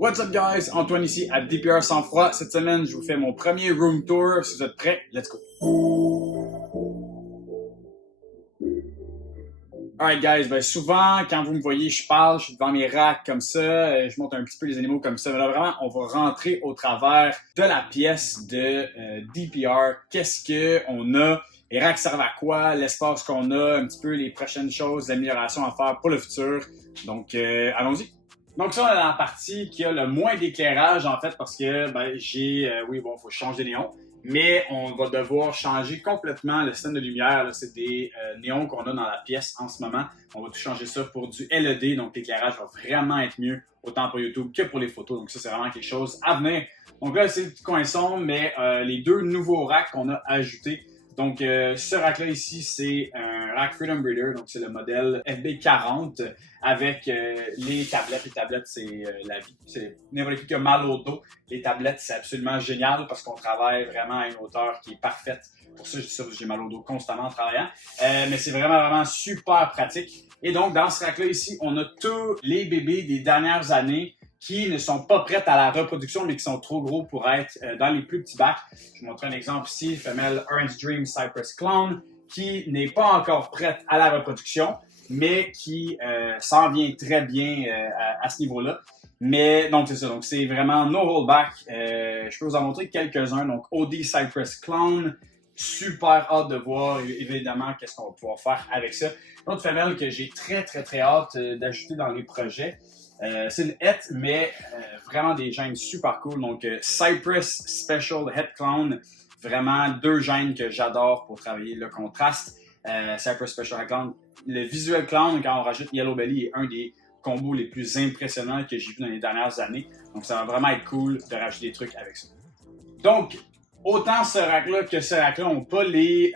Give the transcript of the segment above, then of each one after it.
What's up guys, Antoine ici à DPR Sans Froid. Cette semaine, je vous fais mon premier room tour. Si vous êtes prêts, let's go! Alright guys, ben souvent quand vous me voyez, je parle, je suis devant mes racks comme ça, je monte un petit peu les animaux comme ça, mais là vraiment, on va rentrer au travers de la pièce de DPR. Qu'est-ce qu'on a? Les racks servent à quoi? L'espace qu'on a, un petit peu les prochaines choses, l'amélioration à faire pour le futur. Donc, allons-y! Donc ça, on est dans la partie qui a le moins d'éclairage en fait parce que faut changer les néons, mais on va devoir changer complètement le système de lumière. Là, c'est des néons qu'on a dans la pièce en ce moment. On va tout changer ça pour du LED, donc l'éclairage va vraiment être mieux autant pour YouTube que pour les photos. Donc ça, c'est vraiment quelque chose à venir. Donc là, c'est le coin sombre, mais les deux nouveaux racks qu'on a ajoutés. Donc, ce rack-là ici, c'est un rack Freedom Breeder, donc c'est le modèle FB40 avec les tablettes. Les tablettes, c'est la vie. C'est n'importe qui a mal au dos. Les tablettes, c'est absolument génial parce qu'on travaille vraiment à une hauteur qui est parfaite. Pour ça, je dis ça parce que j'ai mal au dos constamment en travaillant. Mais c'est vraiment super pratique. Et donc, dans ce rack-là ici, on a tous les bébés des dernières années qui ne sont pas prêtes à la reproduction, mais qui sont trop gros pour être dans les plus petits bacs. Je vous montre un exemple ici, femelle Orange Dream Cypress Clone, qui n'est pas encore prête à la reproduction, mais qui s'en vient très bien à ce niveau-là. Mais donc c'est ça, donc c'est vraiment no rollback. Je peux vous en montrer quelques-uns. Donc OD Cypress Clone, super hâte de voir évidemment qu'est-ce qu'on va pouvoir faire avec ça. Une autre femelle que j'ai très hâte d'ajouter dans les projets. C'est une het, mais vraiment des gènes super cool. Donc, Cypress Special Het Clone, vraiment deux gènes que j'adore pour travailler le contraste. Cypress Special Het Clone. Le visual clone, quand on rajoute Yellow Belly, est un des combos les plus impressionnants que j'ai vu dans les dernières années. Donc, ça va vraiment être cool de rajouter des trucs avec ça. Donc, autant ce rack-là que ce rack-là n'ont pas les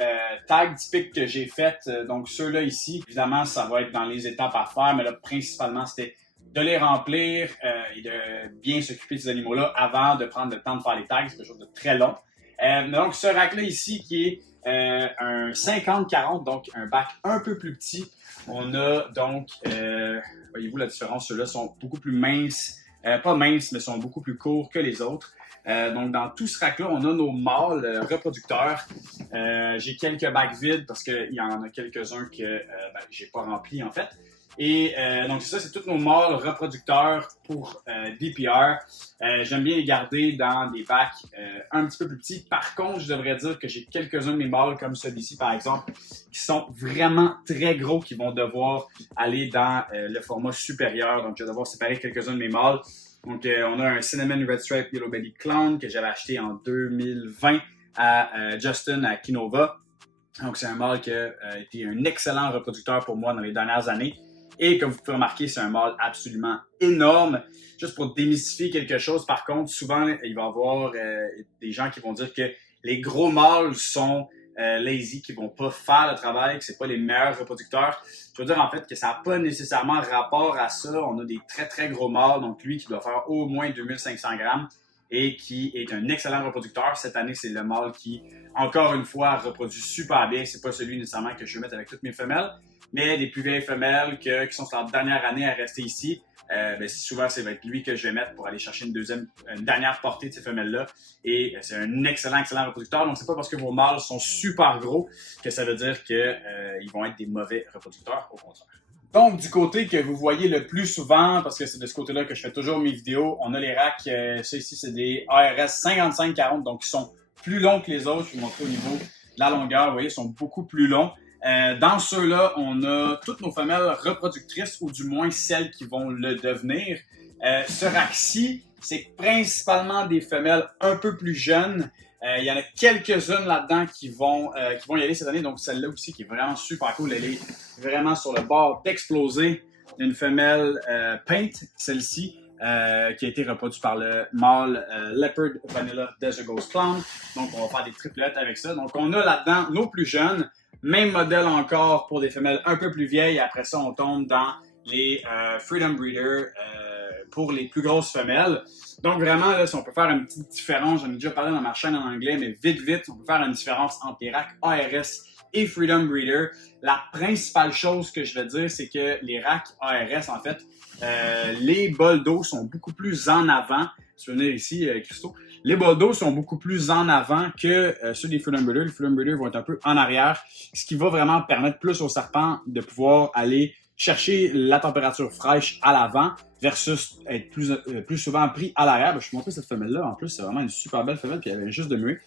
tags typiques que j'ai faites. Donc, ceux-là ici, évidemment, ça va être dans les étapes à faire, mais là, principalement, c'était de les remplir et de bien s'occuper de ces animaux-là avant de prendre le temps de faire les tags. C'est quelque chose de très long. Donc, ce rack-là ici, qui est un 50-40, donc un bac un peu plus petit. On a donc, voyez-vous la différence, ceux-là sont beaucoup plus minces, pas minces, mais sont beaucoup plus courts que les autres. Donc, dans tout ce rack-là, on a nos mâles reproducteurs. J'ai quelques bacs vides parce qu'il y en a quelques-uns que j'ai pas remplis en fait. Et donc ça, c'est tous nos mâles reproducteurs pour DPR. J'aime bien les garder dans des bacs un petit peu plus petits. Par contre, je devrais dire que j'ai quelques-uns de mes mâles, comme celui-ci par exemple, qui sont vraiment très gros, qui vont devoir aller dans le format supérieur. Donc, je vais devoir séparer quelques-uns de mes mâles. Donc, on a un Cinnamon Red Stripe Yellow Belly Clone que j'avais acheté en 2020 à Justin à Kinova. Donc, c'est un mâle qui a été un excellent reproducteur pour moi dans les dernières années. Et comme vous pouvez remarquer, c'est un mâle absolument énorme. Juste pour démystifier quelque chose, par contre, souvent, il va y avoir des gens qui vont dire que les gros mâles sont lazy, qui vont pas faire le travail, que c'est pas les meilleurs reproducteurs. Je veux dire en fait que ça n'a pas nécessairement rapport à ça. On a des très gros mâles, donc lui qui doit faire au moins 2500 grammes et qui est un excellent reproducteur. Cette année, c'est le mâle qui, encore une fois, reproduit super bien. C'est pas celui nécessairement que je vais mettre avec toutes mes femelles, mais des plus vieilles femelles qui sont sur leur dernière année à rester ici, souvent, ça va être lui que je vais mettre pour aller chercher une dernière portée de ces femelles-là. Et c'est un excellent reproducteur. Donc, c'est pas parce que vos mâles sont super gros que ça veut dire qu'ils vont être des mauvais reproducteurs, au contraire. Donc, du côté que vous voyez le plus souvent, parce que c'est de ce côté-là que je fais toujours mes vidéos, on a les racks, ça ici, c'est des ARS 55-40, donc ils sont plus longs que les autres. Je vais vous montrer au niveau de la longueur, vous voyez, ils sont beaucoup plus longs. Dans ceux-là, on a toutes nos femelles reproductrices, ou du moins celles qui vont le devenir. Ce rack-ci, c'est principalement des femelles un peu plus jeunes. Il y en a quelques-unes là-dedans qui vont y aller cette année. Donc celle-là aussi qui est vraiment super cool. Elle est vraiment sur le bord d'exploser. Une femelle Paint, celle-ci, qui a été reproduite par le mâle Leopard Vanilla Desert Ghost Clown. Donc on va faire des triplettes avec ça. Donc on a là-dedans nos plus jeunes. Même modèle encore pour des femelles un peu plus vieilles. Après ça, on tombe dans les Freedom Breeder pour les plus grosses femelles. Donc vraiment, là, si on peut faire une petite différence, j'en ai déjà parlé dans ma chaîne en anglais, mais vite, on peut faire une différence entre les racks ARS et Freedom Breeder. La principale chose que je vais dire, c'est que les racks ARS, en fait, les bols d'eau sont beaucoup plus en avant. Tu peux venir ici, Christo. Les bols d'eau sont beaucoup plus en avant que ceux des Freedom Breeder. Les Freedom Breeder vont être un peu en arrière, ce qui va vraiment permettre plus aux serpents de pouvoir aller chercher la température fraîche à l'avant versus être plus souvent pris à l'arrière. Je vais te montrer cette femelle-là. En plus, c'est vraiment une super belle femelle, puis elle vient juste de muer.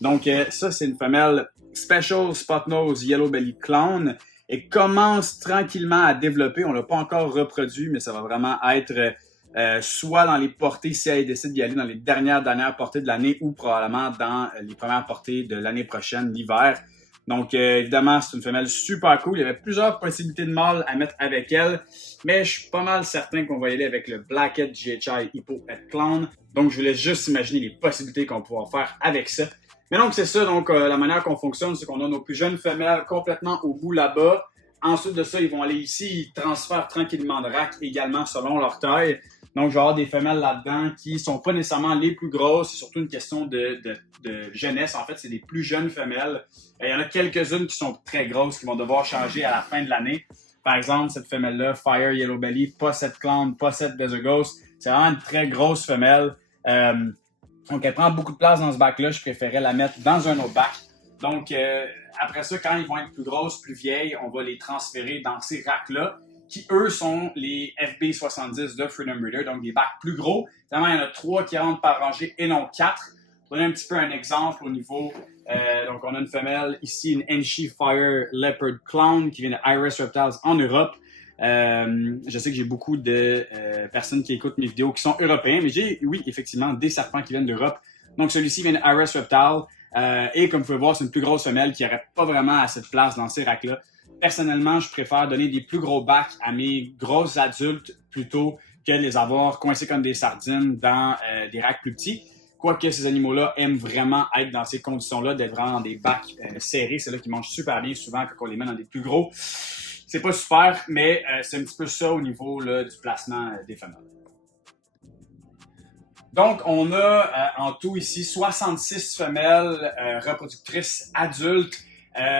Donc, ça, c'est une femelle Special Spot Nose Yellow Belly Clown. Elle commence tranquillement à développer. On ne l'a pas encore reproduit, mais ça va vraiment être soit dans les portées, si elle décide d'y aller dans les dernières portées de l'année, ou probablement dans les premières portées de l'année prochaine, l'hiver. Donc, évidemment, c'est une femelle super cool. Il y avait plusieurs possibilités de mâles à mettre avec elle, mais je suis pas mal certain qu'on va y aller avec le Blackhead GHI Hippo Head Clown. Donc, je vous laisse juste imaginer les possibilités qu'on va pouvoir faire avec ça. Mais donc, c'est ça. Donc, la manière qu'on fonctionne, c'est qu'on a nos plus jeunes femelles complètement au bout là-bas. Ensuite de ça, ils vont aller ici, ils transfèrent tranquillement de rack également selon leur taille. Donc, je vais avoir des femelles là-dedans qui sont pas nécessairement les plus grosses. C'est surtout une question de jeunesse. En fait, c'est des plus jeunes femelles. Il y en a quelques-unes qui sont très grosses, qui vont devoir changer à la fin de l'année. Par exemple, cette femelle-là, Fire Yellow Belly, pas cette Clown, pas cette Desert Ghost. C'est vraiment une très grosse femelle. Donc, elle prend beaucoup de place dans ce bac-là. Je préférais la mettre dans un autre bac. Donc, après ça, quand ils vont être plus grosses, plus vieilles, on va les transférer dans ces racks-là, qui, eux, sont les FB70 de Freedom Breeder, donc des bacs plus gros. Évidemment, il y en a 3 qui rentrent par rangée et non 4. Pour donner un petit peu un exemple au niveau... donc, on a une femelle ici, une Enchi Fire Leopard Clown qui vient de Iris Reptiles en Europe. Je sais que j'ai beaucoup de personnes qui écoutent mes vidéos qui sont européens, mais j'ai, oui, effectivement, des serpents qui viennent d'Europe. Donc, celui-ci vient de Iris Reptiles. Et comme vous pouvez voir, c'est une plus grosse femelle qui n'aurait pas vraiment assez de place dans ces racks-là. Personnellement, je préfère donner des plus gros bacs à mes grosses adultes plutôt que de les avoir coincés comme des sardines dans des racks plus petits. Quoique ces animaux-là aiment vraiment être dans ces conditions-là, d'être vraiment dans des bacs serrés. C'est là qu'ils mangent super bien souvent quand on les met dans des plus gros. C'est pas super, mais c'est un petit peu ça au niveau là, du placement des femelles. Donc, on a en tout ici 66 femelles reproductrices adultes.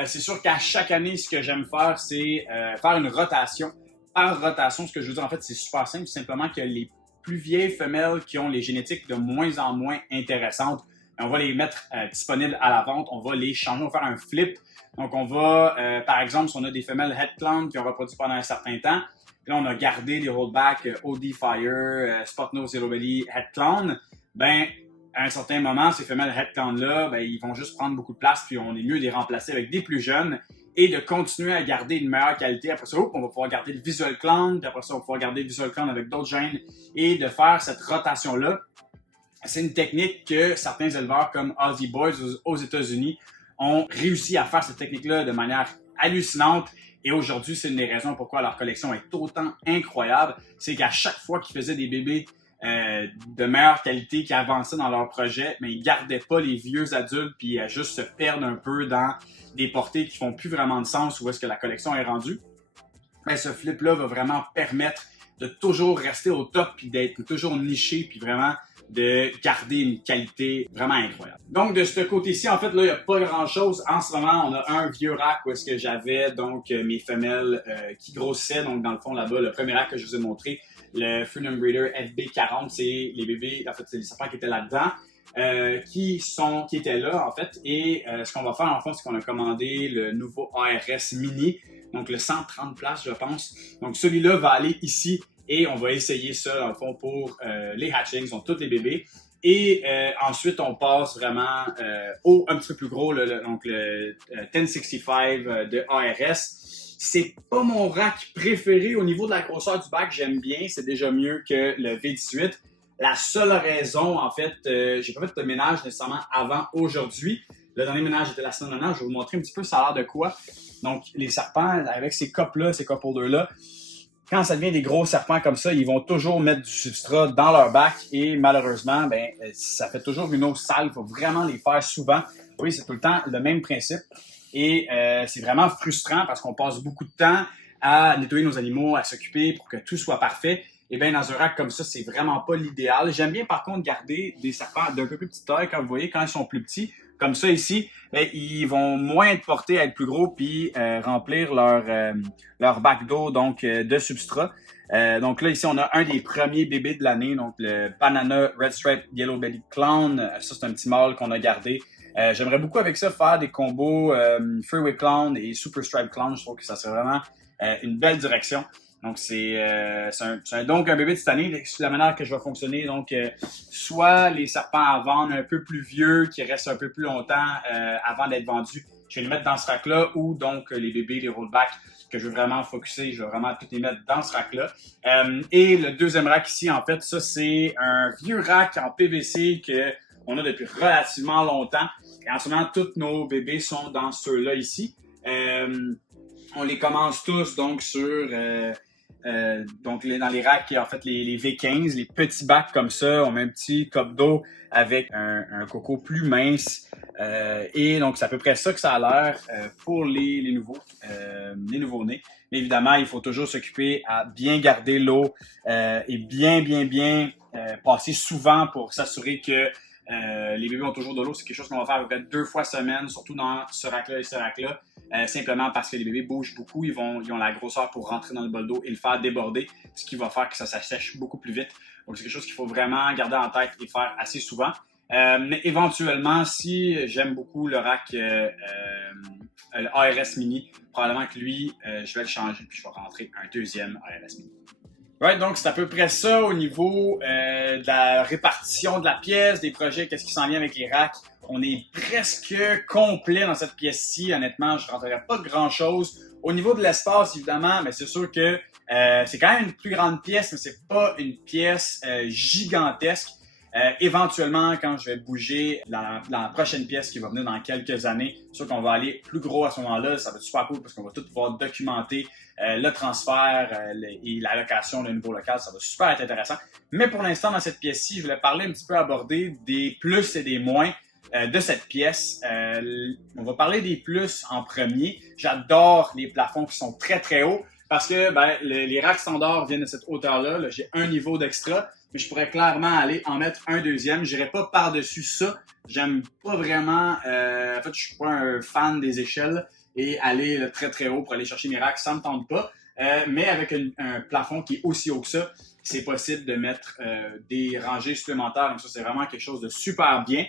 C'est sûr qu'à chaque année, ce que j'aime faire, c'est faire une rotation. Par rotation, ce que je veux dire, en fait, c'est super simple. Simplement que les plus vieilles femelles qui ont les génétiques de moins en moins intéressantes, on va les mettre disponibles à la vente. On va les changer, on va faire un flip. Donc, on va, par exemple, si on a des femelles Head Clown qui ont reproduit pendant un certain temps, puis là, on a gardé les rollbacks OD Fire, Spot Nose Yellow Belly, Head Clown, ben, à un certain moment, ces femelles Head Clown-là, ben, ils vont juste prendre beaucoup de place, puis on est mieux de les remplacer avec des plus jeunes et de continuer à garder une meilleure qualité. Après ça, on va pouvoir garder le Visual Clown, puis après ça, on va pouvoir garder le Visual Clown avec d'autres gènes et de faire cette rotation-là. C'est une technique que certains éleveurs comme Aussie Boys aux États-Unis ont réussi à faire cette technique-là de manière hallucinante. Et aujourd'hui, c'est une des raisons pourquoi leur collection est autant incroyable. C'est qu'à chaque fois qu'ils faisaient des bébés de meilleure qualité qui avançaient dans leur projet, mais ils gardaient pas les vieux adultes puis juste se perdre un peu dans des portées qui font plus vraiment de sens où est-ce que la collection est rendue. Mais ce flip-là va vraiment permettre de toujours rester au top puis d'être toujours niché puis vraiment de garder une qualité vraiment incroyable. Donc, de ce côté-ci, en fait, là, il n'y a pas grand-chose. En ce moment, on a un vieux rack où est-ce que j'avais donc mes femelles qui grossissaient. Donc, dans le fond, là-bas, le premier rack que je vous ai montré, le Freedom Breeder FB40, c'est les bébés, en fait, c'est les serpents qui étaient là-dedans, qui étaient là, en fait. Et ce qu'on va faire, en fait, c'est qu'on a commandé le nouveau ARS Mini, donc le 130 places, je pense. Donc, celui-là va aller ici. Et on va essayer ça, dans le fond, pour les hatchlings, donc tous les bébés. Et ensuite, on passe vraiment au un petit peu plus gros, donc le 1065 de ARS. C'est pas mon rack préféré au niveau de la grosseur du bac, j'aime bien, c'est déjà mieux que le V18. La seule raison, en fait, j'ai pas fait de ménage nécessairement avant aujourd'hui. Le dernier ménage était la semaine dernière, je vais vous montrer un petit peu ça a l'air de quoi. Donc, les serpents, avec ces cups-là, ces cup holders-là, quand ça devient des gros serpents comme ça, ils vont toujours mettre du substrat dans leur bac et malheureusement, ben, ça fait toujours une eau sale. Il faut vraiment les faire souvent. Oui, c'est tout le temps le même principe. Et c'est vraiment frustrant parce qu'on passe beaucoup de temps à nettoyer nos animaux, à s'occuper pour que tout soit parfait. Et bien, dans un rack comme ça, c'est vraiment pas l'idéal. J'aime bien, par contre, garder des serpents d'un peu plus petite taille. Comme vous voyez, quand ils sont plus petits, comme ça ici, ils vont moins être portés à être plus gros puis remplir leur bac d'eau donc de substrat. Donc là, ici, on a un des premiers bébés de l'année, donc le Banana Red Stripe Yellow Belly Clown. Ça, c'est un petit mâle qu'on a gardé. J'aimerais beaucoup avec ça faire des combos Freeway Clown et Super Stripe Clown. Je trouve que ça serait vraiment une belle direction. Donc, donc un bébé de cette année. La manière que je vais fonctionner, donc, soit les serpents à vendre un peu plus vieux, qui restent un peu plus longtemps avant d'être vendus, je vais les mettre dans ce rack-là, ou donc les bébés, les rollbacks, que je veux vraiment focusser, je veux vraiment tout les mettre dans ce rack-là. Et le deuxième rack ici, en fait, ça, c'est un vieux rack en PVC qu'on a depuis relativement longtemps. Et en ce moment, tous nos bébés sont dans ceux-là ici. On les commence tous donc donc dans les racks, en fait, les V15, les petits bacs comme ça. On met un petit cup d'eau avec un coco plus mince. Et donc, c'est à peu près ça que ça a l'air pour les nouveaux-nés. Mais évidemment, il faut toujours s'occuper à bien garder l'eau et bien passer souvent pour s'assurer que les bébés ont toujours de l'eau. C'est quelque chose qu'on va faire à peu près 2 fois semaine, surtout dans ce rack-là et ce rack-là. Simplement parce que les bébés bougent beaucoup, ils ont la grosseur pour rentrer dans le bol d'eau et le faire déborder, ce qui va faire que ça s'assèche beaucoup plus vite. Donc, c'est quelque chose qu'il faut vraiment garder en tête et faire assez souvent. Mais éventuellement, si j'aime beaucoup le rack le ARS Mini, probablement que lui, je vais le changer puis je vais rentrer un deuxième ARS Mini. Right, donc c'est à peu près ça au niveau de la répartition de la pièce, des projets, qu'est-ce qui s'en vient avec les racks. On est presque complet dans cette pièce-ci. Honnêtement, je ne rentrerai pas de grand-chose. Au niveau de l'espace, évidemment, mais c'est sûr que c'est quand même une plus grande pièce, mais c'est pas une pièce gigantesque. Éventuellement, quand je vais bouger la prochaine pièce qui va venir dans quelques années, c'est sûr qu'on va aller plus gros à ce moment-là. Ça va être super cool parce qu'on va tout pouvoir documenter le transfert et la location d'un nouveau local. Ça va super être intéressant. Mais pour l'instant, dans cette pièce-ci, je voulais parler un petit peu, aborder des plus et des moins de cette pièce. On va parler des plus en premier. J'adore les plafonds qui sont très très hauts parce que les racks standards viennent de cette hauteur-là. Là, j'ai un niveau d'extra, mais je pourrais clairement aller en mettre un deuxième. Je n'irai pas par-dessus ça. J'aime pas vraiment... en fait, je suis pas un fan des échelles et aller là, très très haut pour aller chercher mes racks, ça me tente pas. Mais avec un plafond qui est aussi haut que ça, c'est possible de mettre des rangées supplémentaires. Donc ça, c'est vraiment quelque chose de super bien.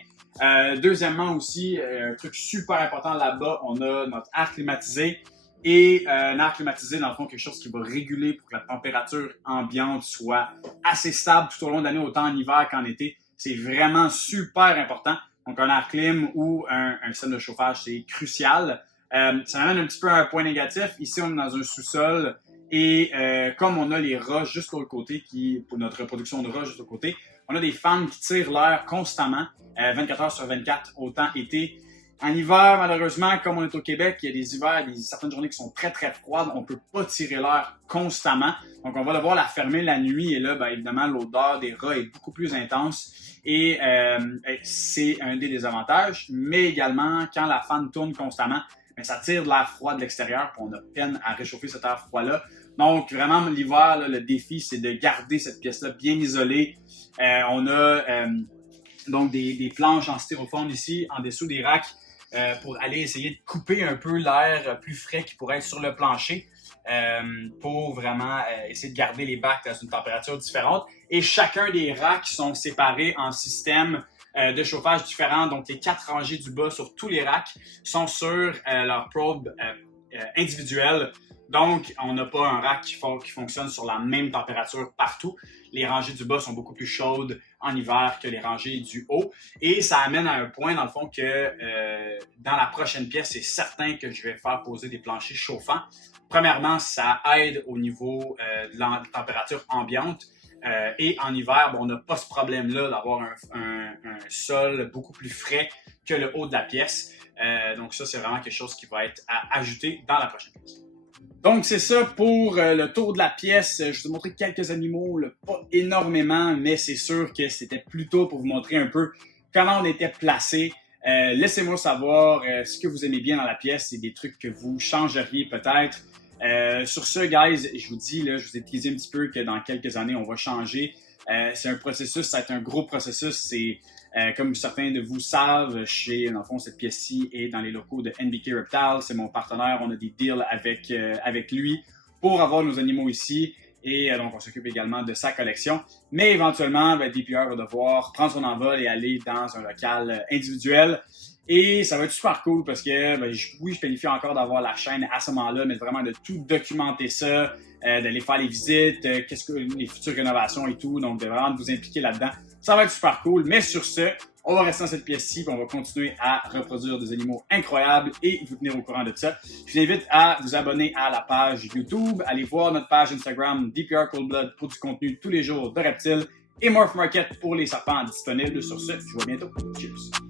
Deuxièmement aussi, un truc super important là-bas, on a notre air climatisé. Et un air climatisé, dans le fond, quelque chose qui va réguler pour que la température ambiante soit assez stable tout au long de l'année, autant en hiver qu'en été. C'est vraiment super important. Donc, un air clim ou un système de chauffage, c'est crucial. Ça amène un petit peu à un point négatif. Ici, on est dans un sous-sol et comme on a les rats juste sur le côté, pour notre production de rats juste au côté, on a des fans qui tirent l'air constamment, 24 heures sur 24, autant été. En hiver, malheureusement, comme on est au Québec, il y a des hivers, certaines journées qui sont très très froides, on ne peut pas tirer l'air constamment. Donc on va devoir la fermer la nuit et là, évidemment, l'odeur des rats est beaucoup plus intense et c'est un des désavantages. Mais également, quand la fan tourne constamment, ça tire de l'air froid de l'extérieur et on a peine à réchauffer cet air froid-là. Donc vraiment, l'hiver, le défi, c'est de garder cette pièce-là bien isolée. On a donc des planches en styrofoam ici, en dessous des racks. Pour aller essayer de couper un peu l'air plus frais qui pourrait être sur le plancher pour vraiment essayer de garder les bacs dans une température différente. Et chacun des racks sont séparés en systèmes de chauffage différents. Donc, les 4 rangées du bas sur tous les racks sont sur leur probe individuelle. Donc, on n'a pas un rack qui fonctionne sur la même température partout. Les rangées du bas sont beaucoup plus chaudes en hiver que les rangées du haut. Et ça amène à un point, dans le fond, que dans la prochaine pièce, c'est certain que je vais faire poser des planchers chauffants. Premièrement, ça aide au niveau de la température ambiante. Et en hiver, on n'a pas ce problème-là d'avoir un sol beaucoup plus frais que le haut de la pièce. Donc ça, c'est vraiment quelque chose qui va être à ajouter dans la prochaine pièce. Donc, c'est ça pour le tour de la pièce. Je vous ai montré quelques animaux, pas énormément, mais c'est sûr que c'était plutôt pour vous montrer un peu comment on était placé. Laissez-moi savoir ce que vous aimez bien dans la pièce et des trucs que vous changeriez peut-être. Sur ce, guys, je vous dis, là, je vous ai teasé un petit peu que dans quelques années, on va changer C'est un processus, ça va être un gros processus. C'est comme certains de vous savent, dans le fond, cette pièce-ci est dans les locaux de NBK Reptile. C'est mon partenaire. On a des deals avec lui pour avoir nos animaux ici. Et donc, on s'occupe également de sa collection. Mais éventuellement, DPR va devoir prendre son envol et aller dans un local individuel. Et ça va être super cool parce que, je planifie encore d'avoir la chaîne à ce moment-là, mais vraiment de tout documenter ça, d'aller faire les visites, qu'est-ce que les futures rénovations et tout. Donc, de vraiment vous impliquer là-dedans. Ça va être super cool. Mais sur ce, on va rester dans cette pièce-ci et on va continuer à reproduire des animaux incroyables et vous tenir au courant de ça. Je vous invite à vous abonner à la page YouTube, allez voir notre page Instagram DPR Cold Blood pour du contenu tous les jours de reptiles et Morph Market pour les serpents disponibles. Sur ce, je vous vois bientôt. Cheers!